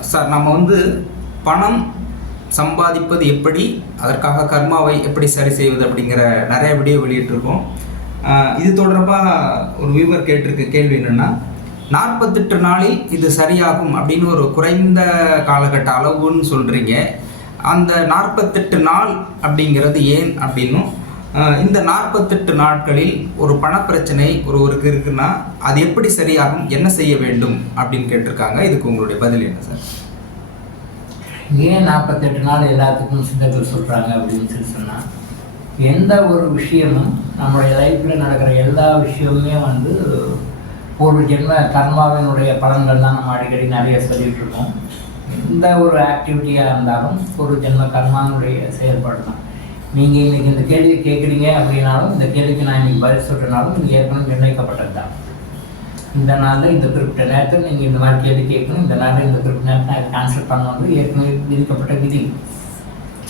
Sir நம்ம வந்து பணம் சம்பாதிப்பது எப்படி அதற்காக கர்மாவை எப்படி சரி செய்வது அப்படிங்கிற நிறைய வீடியோ வெளியிட்டிருக்கோம். இது தொடர்பாக ஒரு வியூவர் கேட்டிருக்க கேள்வி என்னென்னா நாற்பத்தெட்டு நாளில் இது சரியாகும் அப்படின்னு ஒரு குறைந்த காலகட்ட அளவுன்னு சொல்கிறீங்க அந்த நாற்பத்தெட்டு நாள் அப்படிங்கிறது ஏன் அப்படின்னும் இந்த நாற்பத்தெட்டு நாட்களில் ஒரு பணப்பிரச்சனை ஒருவருக்கு இருக்குன்னா அது எப்படி சரியாகும்? என்ன செய்ய வேண்டும்? அப்படின்னு கேட்டிருக்காங்க. இதுக்கு உங்களுடைய பதில் என்ன சார்? ஏன் நாற்பத்தெட்டு நாள் எல்லாத்துக்கும் சித்தர்கள் சொல்கிறாங்க அப்படின்னு சொல்லி சொன்னால் எந்த ஒரு விஷயமும் நம்மளுடைய லைஃப்பில் நடக்கிற எல்லா விஷயமுமே வந்து ஒரு ஜென்ம கர்மாவினுடைய பலன்கள் தான் நம்ம அடிக்கடி நிறைய சொல்லிட்டு இருக்கோம். எந்த ஒரு ஆக்டிவிட்டியாக இருந்தாலும் ஒரு ஜென்ம கர்மாவினுடைய செயல்பாடு தான். நீங்கள் இன்னைக்கு இந்த கேள்வியை கேட்குறீங்க அப்படின்னாலும் இந்த கேள்விக்கு நான் இன்னைக்கு பதில் சொல்கிறனாலும் நீங்கள் ஏற்கனவே நிர்ணயிக்கப்பட்டது தான் இந்த நாளில் இந்த குறிப்பிட்ட நேரத்தில் நீங்கள் இந்த மாதிரி கேள்வி கேட்கணும். இந்த நாளில் இந்த குறிப்பிட்ட நேரத்தில் அதுக்கு ஆன்சர் பண்ணணும் ஏற்கனவே விதிக்கப்பட்ட விதி.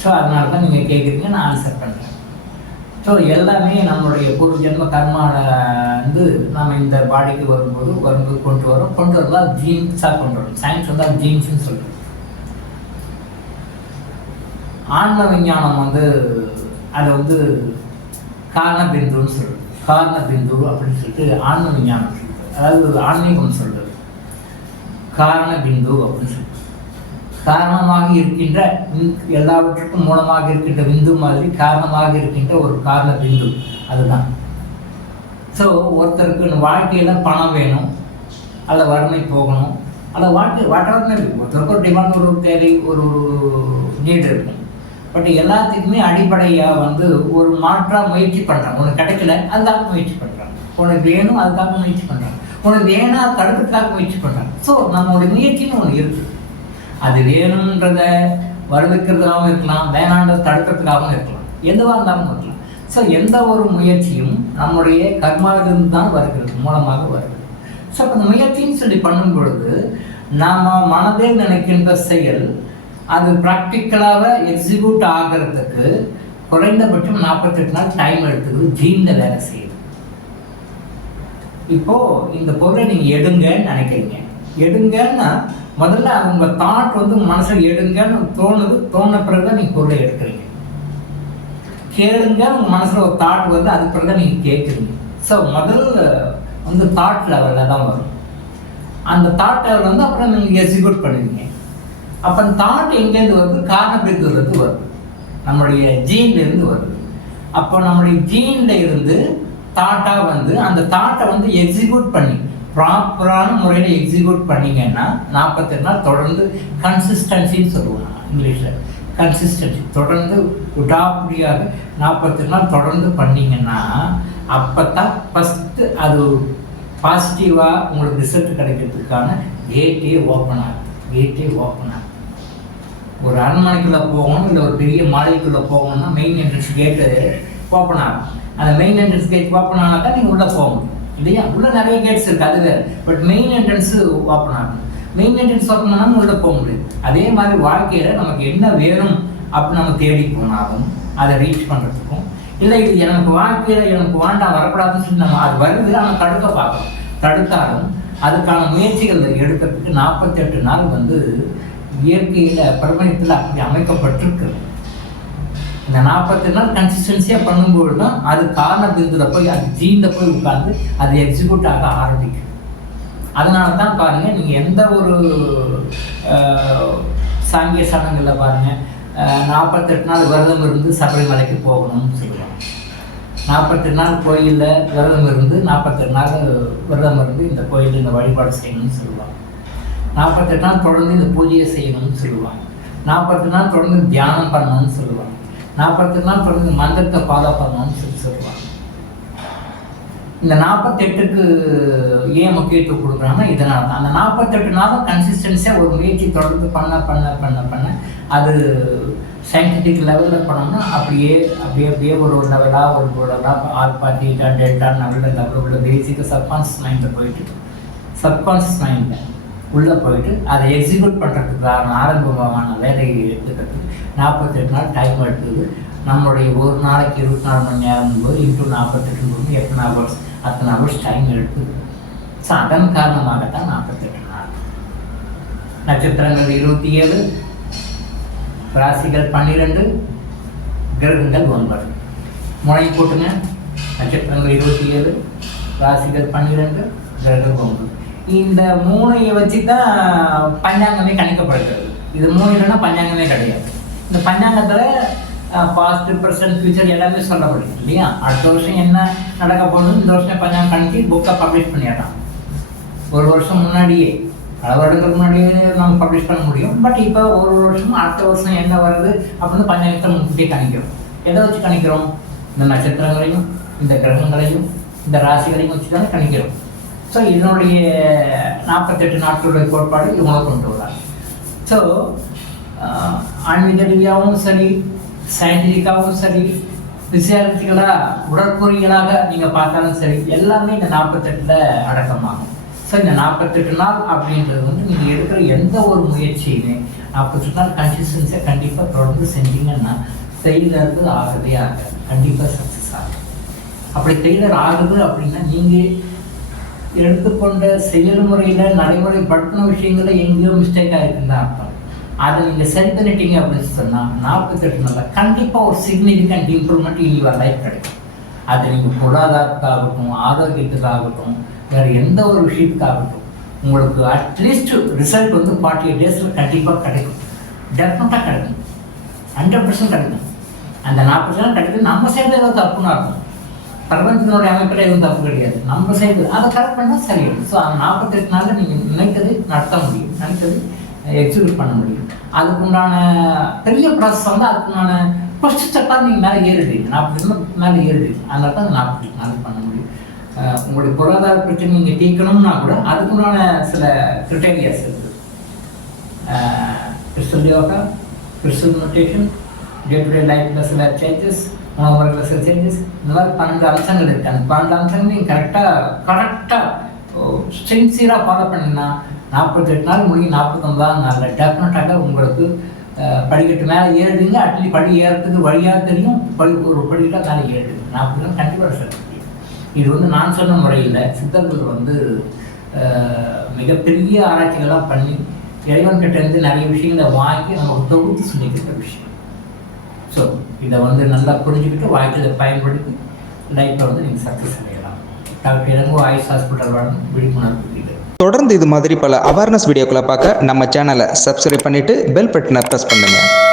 ஸோ அதனால தான் நீங்கள் கேட்குறீங்க நான் ஆன்சர் பண்ணுறேன் ஸோ எல்லாமே நம்மளுடைய பொருள் ஜென்ம கர்மாவில் வந்து நம்ம இந்த பாடிக்கு வரும்போது வரும்போது கொண்டு வரோம். கொண்டு வரலாம் ஜீன்ஸாக கொண்டு வரும். சயின்ஸ் வந்து அது ஜீன்ஸ்னு சொல்கிறோம் ஆன்ம விஞ்ஞானம் வந்து அதை வந்து காரண பிந்துன்னு சொல்லுது காரண பிந்து அப்படின்னு சொல்லிட்டு ஆன்ம விஞ்ஞானம் சொல்கிறது அதாவது ஆன்மீகம் சொல்கிறது காரண பிந்து அப்படின்னு சொல்கிறது காரணமாக இருக்கின்ற எல்லாவற்றுக்கும் மூலமாக இருக்கின்ற விந்து மாதிரி காரணமாக இருக்கின்ற ஒரு காரண பிந்து அதுதான். ஸோ ஒருத்தருக்கு வாழ்க்கையில் பணம் வேணும் அல்ல வறுமை போகணும் அல்ல வாழ்க்கை வாட்டவர் ஒருத்தருக்கு ஒரு டிமாண்ட் ஒரு தேவை ஒரு நீட் இருக்கும். பட் எல்லாத்துக்குமே அடிப்படையாக வந்து ஒரு மாற்றாக முயற்சி பண்ணுறாங்க உனக்கு கிடைக்கல அதுக்காக முயற்சி பண்ணுறாங்க உனக்கு வேணும் அதுக்காக முயற்சி பண்ணுறாங்க உனக்கு வேணா தடுக்கிறதுக்காக முயற்சி பண்ணுறாங்க ஸோ நம்மளுடைய முயற்சின்னு ஒன்று இருக்குது அது வேணுன்றத வருவிக்கிறதுக்காகவும் இருக்கலாம் வேணான்றதை தடுக்கிறதுக்காகவும் இருக்கலாம். எதுவாக இருந்தாலும் இருக்கலாம். ஸோ எந்த ஒரு முயற்சியும் நம்முடைய கர்மாவிலிருந்து தான் வருகிறது மூலமாக வருகிறது. ஸோ அந்த முயற்சின்னு சொல்லி பண்ணும் பொழுது நாம் மனதில் நினைக்கின்ற செயல் அது ப்ராக்டிக்கலாக எக்ஸிக்யூட் ஆகிறதுக்கு குறைந்தபட்சம் நாற்பத்தெட்டு நாள் டைம் எடுத்துக்குது ஜீனில் வேலை செய்யுது. இப்போ இந்த பொருளை நீங்கள் எடுங்கன்னு நினைக்கிறீங்க. எடுங்கன்னா முதல்ல உங்க தாட் வந்து மனசில் எடுங்கன்னு தோணுது. தோணுன பிறகு நீங்கள் பொருளை எடுக்கிறீங்க. கேளுங்க உங்கள் மனசில் ஒரு தாட் வந்து பிறகு தான் நீங்கள் கேட்குறீங்க. ஸோ முதல்ல வந்து தாட் லெவலில் தான் வரும். அந்த தாட் லெவல் வந்து அப்புறம் நீங்கள் எக்ஸிக்யூட் பண்ணுவீங்க. அப்போ அந்த தாட் எங்கேருந்து வருது? காரணப்பிரித்துலேருந்து வருது. நம்மளுடைய ஜீன்ல இருந்து வருது. அப்போ நம்மளுடைய ஜீன்ல இருந்து தாட்டா வந்து அந்த தாட்டை வந்து எக்ஸிக்யூட் பண்ணி ப்ராப்பரான முறையில் எக்ஸிக்யூட் பண்ணிங்கன்னா நாற்பத்தெட்டு நாள் தொடர்ந்து கன்சிஸ்டன்சின்னு சொல்லுவாங்க இங்கிலீஷில். கன்சிஸ்டன்சி தொடர்ந்து விடாப்படியாக நாற்பத்தெட்டு நாள் தொடர்ந்து பண்ணீங்கன்னா அப்போ தான் ஃபஸ்ட்டு அது பாசிட்டிவாக உங்களுக்கு ரிசல்ட் கிடைக்கிறதுக்கான கேட்டே ஓப்பன் ஆகுது. கேட்டே ஓப்பன் ஆகுது. ஒரு அரண்மனைக்குள்ளே போகணும் இல்லை ஒரு பெரிய மாளிகைக்குள்ளே போகணும்னா மெயின் என்ட்ரன்ஸ் கேட்டு ஓப்பன் ஆகும். அந்த மெயின் என்ட்ரன்ஸ் கேட் ஓப்பன் ஆனாக்கா நீங்கள் உள்ளே போக முடியும். இல்லையா? உள்ளே நிறைய கேட்ஸ் இருக்குது அது வேறு. பட் மெயின் என்ட்ரன்ஸு ஓப்பன் ஆகும். மெயின் என்ட்ரன்ஸ் ஓப்பன் பண்ணாமல் உள்ளே போக முடியும் அதே மாதிரி வாழ்க்கையில் நமக்கு என்ன வேணும் அப்படின்னு நம்ம தேடி போனாலும் அதை ரீச் பண்ணுறதுக்கும் இல்லை இது எனக்கு வாழ்க்கையில் எனக்கு வேண்டாம் வரக்கூடாதுன்னு சொல்லி நம்ம அது வருது ஆனால் தடுக்க பார்க்கணும். தடுத்தாலும் அதுக்கான முயற்சிகள் எடுக்கிறதுக்கு நாற்பத்தெட்டு நாள் வந்து இயற்கையில் பிரபஞ்சத்தில் அப்படி அமைக்கப்பட்டிருக்கு இந்த நாற்பத்தி நாள் கன்சிஸ்டன்சியாக பண்ணும்போது தான் அது காரண பிந்துல போய் அது ஜீனில் போய் உட்காந்து அது எக்ஸிக்யூட் ஆக ஆரம்பிக்கும். அதனால தான் பாருங்கள் நீங்கள் எந்த ஒரு சாங்கிய சடங்களில் பாருங்கள் நாற்பத்தெட்டு நாள் விரதம் இருந்து சபரிமலைக்கு போகணும்னு சொல்லுவாங்க. நாற்பத்தெட்டு நாள் கோயிலில் விரதம் இருந்து நாற்பத்தெட்டு நாள் விரதம் இருந்து இந்த கோயிலில் இந்த வழிபாடு செய்யணும்னு சொல்லுவாங்க. நாற்பத்தெட்டு நாள் தொடர்ந்து இந்த பூஜையை செய்யணும்னு சொல்லுவாங்க. நாற்பத்தி நாள் தொடர்ந்து தியானம் பண்ணணும்னு சொல்லுவாங்க. நாற்பத்தெட்டு நாள் தொடர்ந்து மந்திரத்தை ஃபாலோ பண்ணணும்னு சொல்லி சொல்லுவாங்க. இந்த நாற்பத்தெட்டுக்கு ஏன் முக்கியத்துவம் கொடுக்குறாங்கன்னா இதனால தான். அந்த நாற்பத்தெட்டு நாளும் கன்சிஸ்டன்ஸியாக ஒரு முயற்சி தொடர்ந்து பண்ண பண்ண பண்ண பண்ண அது சயின்டிஃபிக் லெவலில் பண்ணோம்னா அப்படியே அப்படியே அப்படியே ஒரு ஒரு லெவலாக ஒரு ஒரு லெவலாக ஆல்பா டீட்டா டெல்டா நல்ல லெவலில் உள்ள பேசிக்காக சப்கான்ஷியஸ் மைண்டில் போயிட்டு சப்கான்ஷியஸ் மைண்டில் உள்ளே போயிட்டு அதை எக்ஸிக்யூட் பண்ணுறதுக்கான ஆரம்பமான வேலையை எடுத்துக்கிறதுக்கு நாற்பத்தெட்டு நாள் டைம் எடுத்தது. நம்மளுடைய ஒரு நாளைக்கு இருபத்தி நாலு மணி நேரம் போது இன்ட்டு நாற்பத்தெட்டு போது எத்தனை ஹவர்ஸ் அத்தனை ஹவர்ஸ் டைம் எடுக்குது ஸோ அதன் காரணமாகத்தான் நாற்பத்தெட்டு நாள். நட்சத்திரங்கள் இருபத்தி ஏழு ராசிகள் பன்னிரெண்டு கிரகங்கள் ஒன்பது. முனை போட்டுங்க. நட்சத்திரங்கள் இருபத்தி ஏழு ராசிகள் பன்னிரெண்டு கிரகங்கள் ஒன்பது. இந்த மூணையை வச்சு தான் பஞ்சாங்கமே கணிக்கப்படுகிறது. இது மூணு இல்லைன்னா பஞ்சாங்கமே கிடையாது. இந்த பஞ்சாங்கத்தில் பாஸ்ட் ப்ரெசன்ட் ஃபியூச்சர் எல்லாமே சொல்லப்படுது இல்லையா? அடுத்த வருஷம் என்ன நடக்க போகணும் இந்த வருஷம் பஞ்சாங்கம் கணிச்சு புக்கை பப்ளிஷ் பண்ணிடுறான் ஒரு வருஷம் முன்னாடியே பல வருடங்களுக்கு முன்னாடியே நம்ம பப்ளிஷ் பண்ண முடியும். பட் இப்போ ஒரு வருஷம் அடுத்த வருஷம் என்ன வருது அப்படின்னு பஞ்சாங்கத்தை முன்கூட்டியே கணிக்கிறோம். எதை வச்சு கணிக்கிறோம்? இந்த நட்சத்திரங்களையும் இந்த கிரகங்களையும் இந்த ராசிகளையும் வச்சு தான் கணிக்கிறோம். ஸோ இதனுடைய நாற்பத்தெட்டு நாட்களுடைய கோட்பாடு இவங்க கொண்டு வராங்க ஸோ ஆன்மீக ரீதியாகவும் சரி சயின்டிஃபிக்காகவும் சரி பிசியாலஜிக்கலாக உடற்கூறிகளாக நீங்கள் பார்த்தாலும் சரி எல்லாமே இந்த நாற்பத்தெட்டில் அடக்கமாகும். ஸோ இந்த நாற்பத்தெட்டு நாள் அப்படின்றது வந்து நீங்கள் எடுக்கிற எந்த ஒரு முயற்சியுமே நாற்பத்தெட்டு நாள் கன்சிஸ்டன்ஸை கண்டிப்பாக தொடர்ந்து செஞ்சீங்கன்னா ஃபெயிலருக்கு ஆகவே ஆகாது. கண்டிப்பாக சக்ஸஸ் ஆகும். அப்படி டெய்லர் ஆகுது அப்படின்னா நீங்கள் எடுத்துக்கொண்ட செயல்முறையில் நடைமுறைப்படுத்தின விஷயங்கள எங்கேயோ மிஸ்டேக் ஆகிருக்குன்னு அர்த்தம். அதை நீங்கள் சரி பண்ணிட்டீங்க அப்படின்னு சொன்னால் நாற்பத்தெட்டு நாளில் கண்டிப்பாக ஒரு சிக்னிஃபிகண்ட் இம்ப்ரூவ்மெண்ட் இனி வர லைஃப் கிடைக்கும். அது நீங்கள் பொருளாதாரத்துக்காகட்டும் ஆரோக்கியத்துக்காகட்டும் வேறு எந்த ஒரு விஷயத்துக்காகட்டும் உங்களுக்கு அட்லீஸ்ட் ரிசல்ட் வந்து ஃபார்ட்டி எயிட் டேஸில் கண்டிப்பாக கிடைக்கும். டெஃபினட்டாக கிடைக்கும். ஹண்ட்ரட் பர்சன்ட் கிடைக்கும். அந்த நாற்பது நாள் கிடைக்கும் நம்ம சேர்ந்த ஏதோ தப்புன்னு இருக்கும் பிரபஞ்சத்தினுடைய அமைப்பில் எதுவும் தப்பு கிடையாது. நம்ம சைடு அதை கரெக்ட் பண்ணால் சரியாயிடும் ஸோ அந்த நாற்பத்தெட்டு நாளில் நீங்கள் நினைத்தது நடத்த முடியும். நினைத்தது எக்ஸிக்யூட் பண்ண முடியும். அதுக்குண்டான பெரிய ப்ராசஸ் வந்து அதுக்குண்டான ஃபஸ்ட் ஸ்டெப்பாக நீங்கள் மேலே ஏறிடுவீங்க நாற்பது நாள் மேலே ஏறிடுவீங்க அதனால தான் அந்த நாற்பத்தெட்டு நாள் பண்ண முடியும். உங்களுடைய பொருளாதார பிரச்சனை நீங்கள் தீர்க்கணும்னா கூட அதுக்குண்டான சில கிரிட்டேரியாஸ் இருக்குது crystal yoga crystal meditation day to day லைஃப்பில் சில சேஞ்சஸ் உணவுகளில் சில சேஞ்சஸ் இந்த மாதிரி பன்னெண்டு அம்சங்கள் இருக்குது அந்த பன்னெண்டு அம்சங்கள் நீங்கள் கரெக்டாக கரெக்டாக சின்சியராக ஃபாலோ பண்ணிங்கன்னா நாற்பத்தெட்டு நாள் முடியும் நாற்பத்தொம்பதாம் நாளில் டெஃபினட்டாக உங்களுக்கு படிக்கட்டு மேலே ஏறுதுங்க. அட்லீஸ்ட் படி ஏறுறதுக்கு வழியாக தெரியும். படி ஒரு படிக்கட்டாக மேலே ஏறுது. நாற்பது கண்டிப்பாக ரிசல்ட் இது வந்து நான் சொன்ன முறையில் சித்தர்கள் வந்து மிகப்பெரிய ஆராய்ச்சிகளாக பண்ணி இறைவன் கிட்ட இருந்து நிறைய விஷயங்களை வாங்கி நமக்கு தொகுத்து சொல்லிக்கிட்ட விஷயம். இதை வந்து நல்லா புரிஞ்சுக்கிட்டு வாழ்க்கையில் பயன்படுத்தி லைஃப்பில் வந்து நீங்கள் சக்ஸஸ் அடையலாம். டாக்டர் இளங்கோ ஆயுஷ் ஹாஸ்பிட்டல் வழங்கும் விழிப்புணர்வு இது. தொடர்ந்து இது மாதிரி பல அவேர்னஸ் வீடியோக்களை பார்க்க நம்ம சேனலை சப்ஸ்கிரைப் பண்ணிவிட்டு பெல் பட்டனை ப்ரெஸ் பண்ணுங்கள்